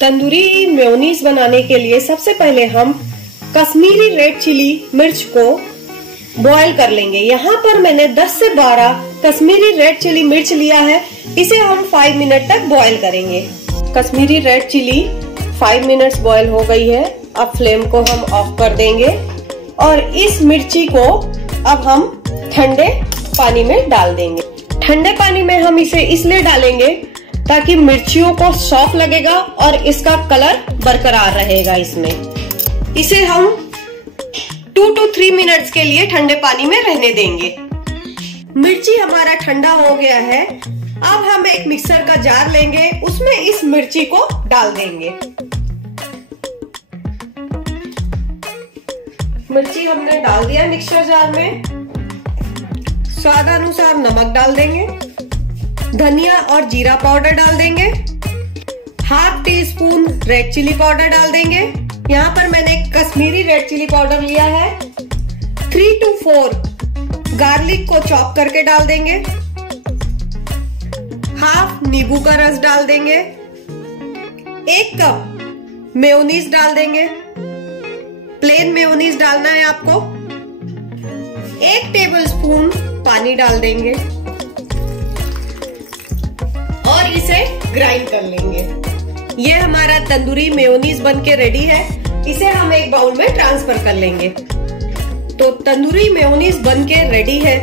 Tandoori mayonnaise बनाने के लिए सबसे पहले हम कश्मीरी रेड चिली मिर्च को बॉईल कर लेंगे। यहाँ पर मैंने 10 से 12 कश्मीरी रेड चिली मिर्च लिया है। इसे हम 5 मिनट तक बॉईल करेंगे। Kashmiri red chilli 5 minutes boil हो गई है। अब फ्लेम को हम ऑफ कर देंगे और इस मिर्ची को अब हम ठंडे पानी में डाल देंगे। ठंडे पानी में हम इसे इसलिए डालेंगे ताकि मिर्चियों को सॉफ्ट लगेगा और इसका कलर बरकरार रहेगा इसमें। इसे हम 2 to 3 मिनट्स के लिए ठंडे पानी में रहने देंगे। मिर्ची हमारा ठंडा हो गया है। अब हम एक मिक्सर का जार लेंगे, उसमें इस मिर्ची को डाल देंगे। मिर्ची हमने डाल दिया मिक्सर जार में। स्वाद अनुसार नमक डाल देंगे। धनिया और जीरा पाउडर डाल देंगे। ½ टीस्पून रेड चिली पाउडर डाल देंगे। यहाँ पर मैंने कश्मीरी रेड चिली पाउडर लिया है। 3 to 4 गार्लिक को चॉप करके डाल देंगे। ½ नींबू का रस डाल देंगे। 1 कप मेयोनीज डाल देंगे। प्लेन मेयोनीज डालना है आपको। 1 टेबलस्पून पानी डाल देंगे और इसे ग्राइंड कर लेंगे। ये हमारा तंदूरी मेयोनीज बनके रेडी है। इसे हम एक बाउल में ट्रांसफर कर लेंगे। तो तंदूरी मेयोनीज बनके रेडी है।